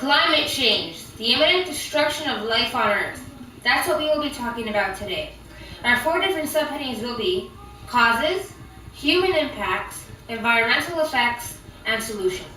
Climate change, the imminent destruction of life on Earth. That's what we will be talking about today. Our 4 different subheadings will be causes, human impacts, environmental effects, and solutions.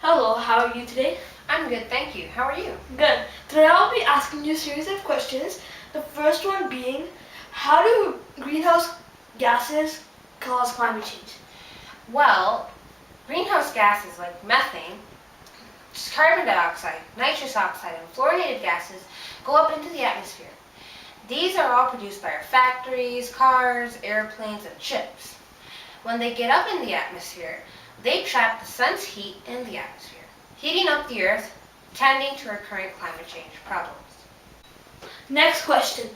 Hello, how are you today? I'm good, thank you. How are you? Good. Today I'll be asking you a series of questions. The first one being, how do greenhouse gases cause climate change? Well, greenhouse gases like methane, carbon dioxide, nitrous oxide, and fluorinated gases go up into the atmosphere. These are all produced by our factories, cars, airplanes, and ships. When they get up in the atmosphere, they trap the sun's heat in the atmosphere, heating up the Earth, tending to our current climate change problems. Next question.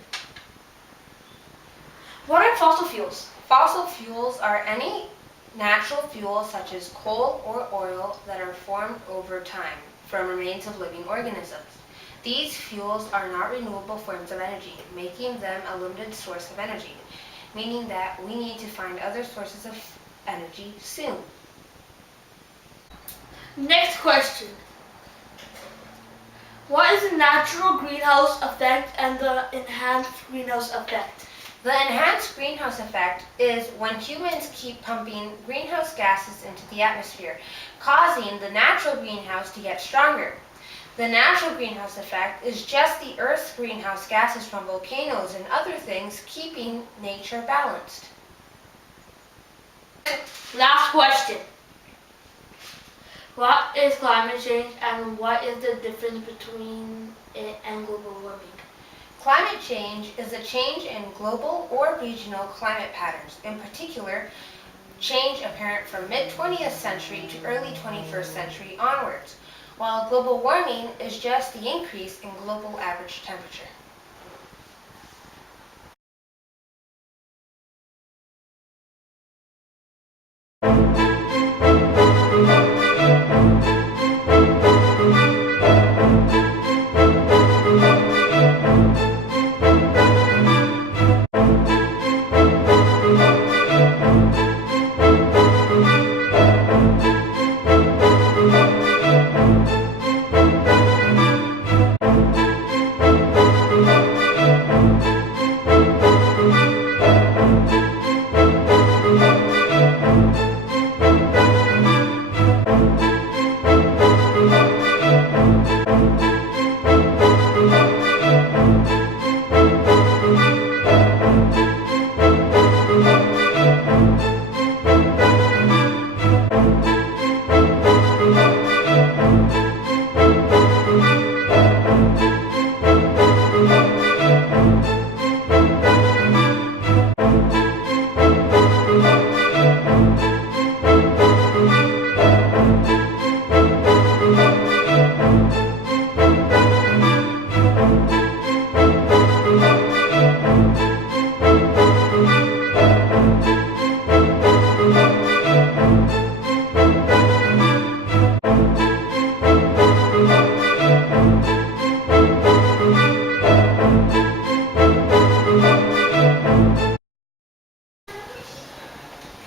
What are fossil fuels? Fossil fuels are any natural fuels such as coal or oil that are formed over time from remains of living organisms. These fuels are not renewable forms of energy, making them a limited source of energy, meaning that we need to find other sources of energy soon. Next question. What is the natural greenhouse effect and the enhanced greenhouse effect? The enhanced greenhouse effect is when humans keep pumping greenhouse gases into the atmosphere, causing the natural greenhouse to get stronger. The natural greenhouse effect is just the Earth's greenhouse gases from volcanoes and other things keeping nature balanced. Last question. What is climate change and what is the difference between it and global warming? Climate change is a change in global or regional climate patterns, in particular, change apparent from mid-20th century to early 21st century onwards, while global warming is just the increase in global average temperature.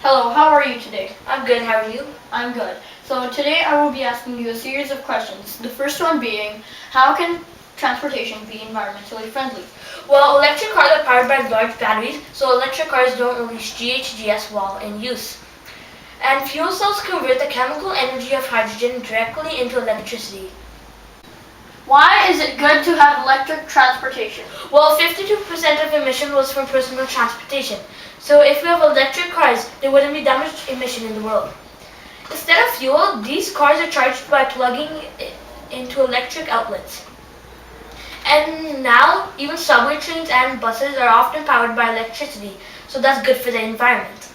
Hello, how are you today? I'm good, how are you? I'm good. So today I will be asking you a series of questions. The first one being, how can transportation be environmentally friendly? Well, electric cars are powered by large batteries, so electric cars don't release GHGs while in use. And fuel cells convert the chemical energy of hydrogen directly into electricity. Why is it good to have electric transportation? Well, 52% of emission was from personal transportation. So if we have electric cars, there wouldn't be that much emission in the world. Instead of fuel, these cars are charged by plugging into electric outlets. And now, even subway trains and buses are often powered by electricity, so that's good for the environment.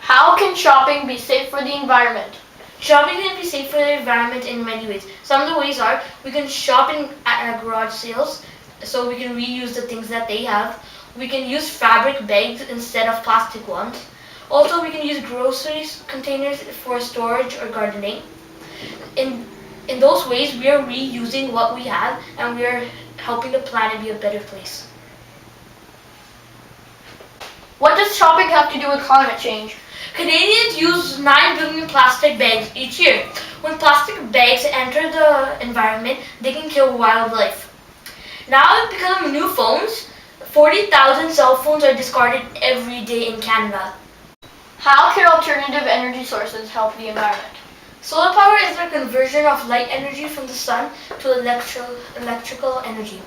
How can shopping be safe for the environment? Shopping can be safe for the environment in many ways. Some of the ways are, we can shop at garage sales, so we can reuse the things that they have. We can use fabric bags instead of plastic ones. Also, we can use groceries containers for storage or gardening. In those ways, we are reusing what we have, and we are helping the planet be a better place. What does shopping have to do with climate change? Canadians use 9 billion plastic bags each year. When plastic bags enter the environment, they can kill wildlife. Now, because of new phones, 40,000 cell phones are discarded every day in Canada. How can alternative energy sources help the environment? Solar power is the conversion of light energy from the sun to electrical energy.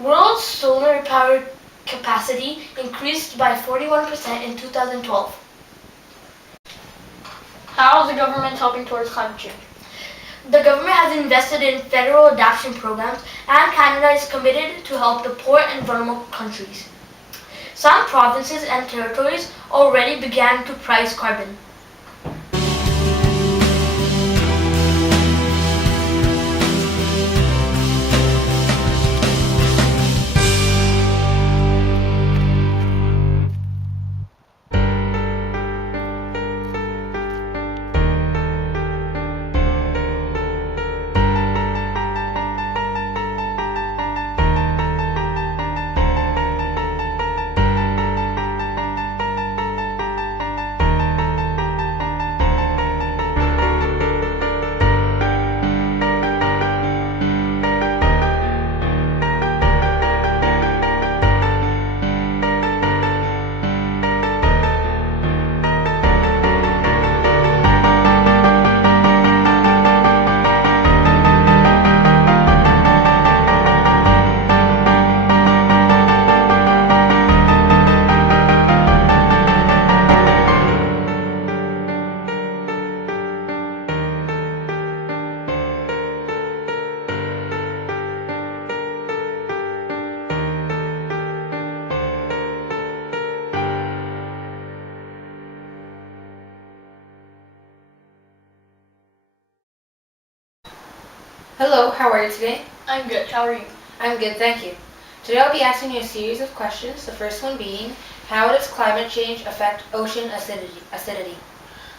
World solar power capacity increased by 41% in 2012. How is the government helping towards climate change? The government has invested in federal adaptation programs, and Canada is committed to help the poor and vulnerable countries. Some provinces and territories already began to price carbon. Hello, how are you today? I'm good. How are you? I'm good, thank you. Today I'll be asking you a series of questions, the first one being, how does climate change affect ocean acidity?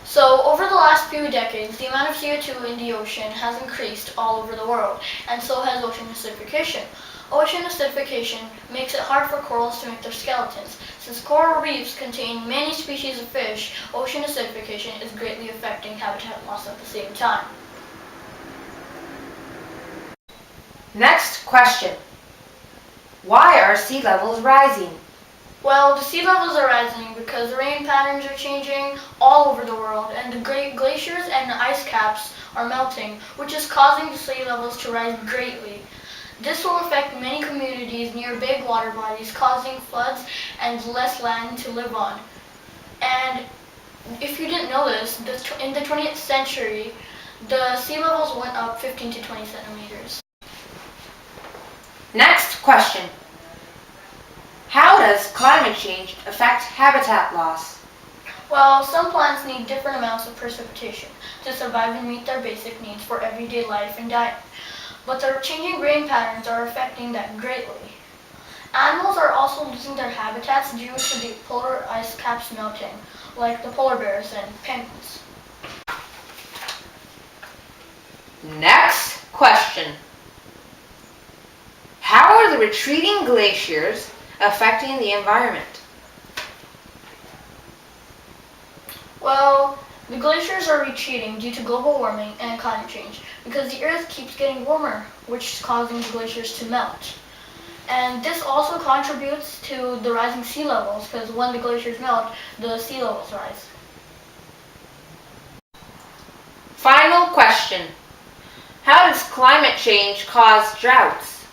So, over the last few decades, the amount of CO2 in the ocean has increased all over the world, and so has ocean acidification. Ocean acidification makes it hard for corals to make their skeletons. Since coral reefs contain many species of fish, ocean acidification is greatly affecting habitat loss at the same time. Next question. Why are sea levels rising? Well, the sea levels are rising because the rain patterns are changing all over the world, and the great glaciers and ice caps are melting, which is causing the sea levels to rise greatly. This will affect many communities near big water bodies, causing floods and less land to live on. And if you didn't know this, in the 20th century, the sea levels went up 15 to 20 centimeters. Next question. How does climate change affect habitat loss? Well, some plants need different amounts of precipitation to survive and meet their basic needs for everyday life and diet. But the changing rain patterns are affecting that greatly. Animals are also losing their habitats due to the polar ice caps melting, like the polar bears and penguins. Next question. How are the retreating glaciers affecting the environment? Well, the glaciers are retreating due to global warming and climate change because the Earth keeps getting warmer, which is causing the glaciers to melt. And this also contributes to the rising sea levels because when the glaciers melt, the sea levels rise. Final question. How does climate change cause droughts?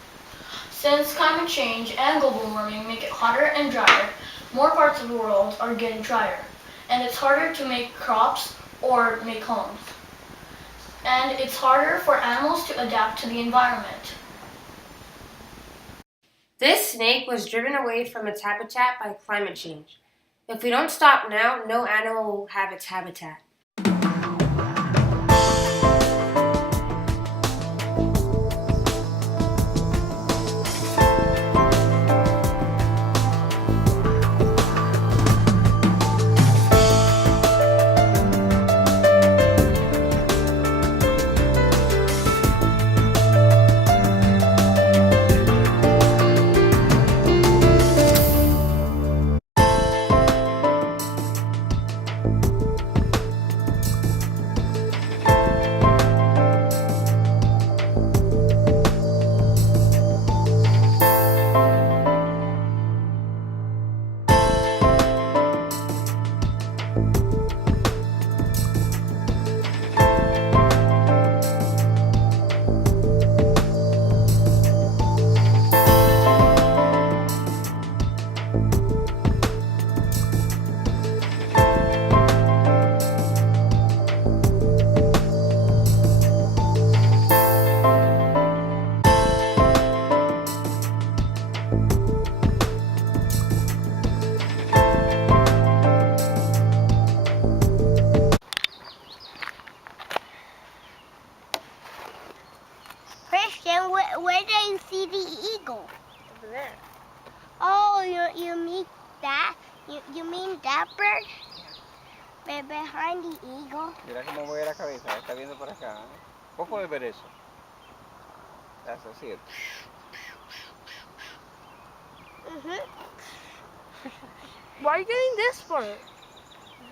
Since climate change and global warming make it hotter and drier, more parts of the world are getting drier, and it's harder to make crops or make homes. And it's harder for animals to adapt to the environment. This snake was driven away from its habitat by climate change. If we don't stop now, no animal will have its habitat. Christian, where do you see the eagle? Over there. Oh, you mean that? You mean that bird? Behind the eagle? Mira cómo mueve la cabeza, está viendo por acá. ¿Eh? ¿Vos podés ver eso? That's así. Why are you getting this part?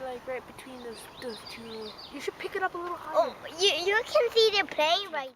Like right between those two. You should pick it up a little higher. Oh, you can see the plane right.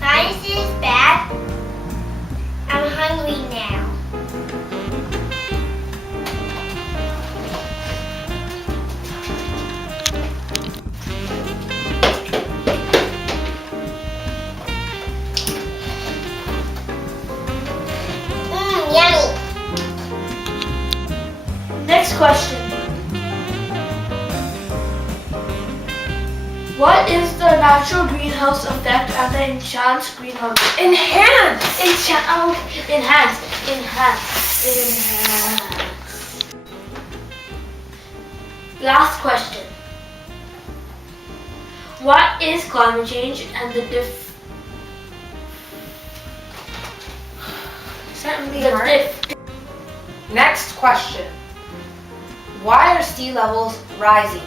Science is bad. I'm hungry now. Yummy. Next question. What is the natural greenhouse effect and the enhanced greenhouse? Enhance! Enhance. Last question. What is climate change and the Next question. Why are sea levels rising?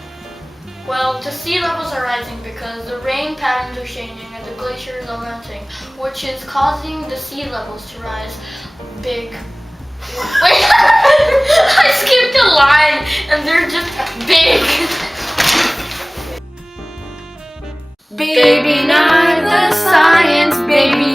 Well, the sea levels are rising because the rain patterns are changing and the glaciers are melting, which is causing the sea levels to rise big. Wait, I skipped a line and they're just big. Baby, not the science, baby,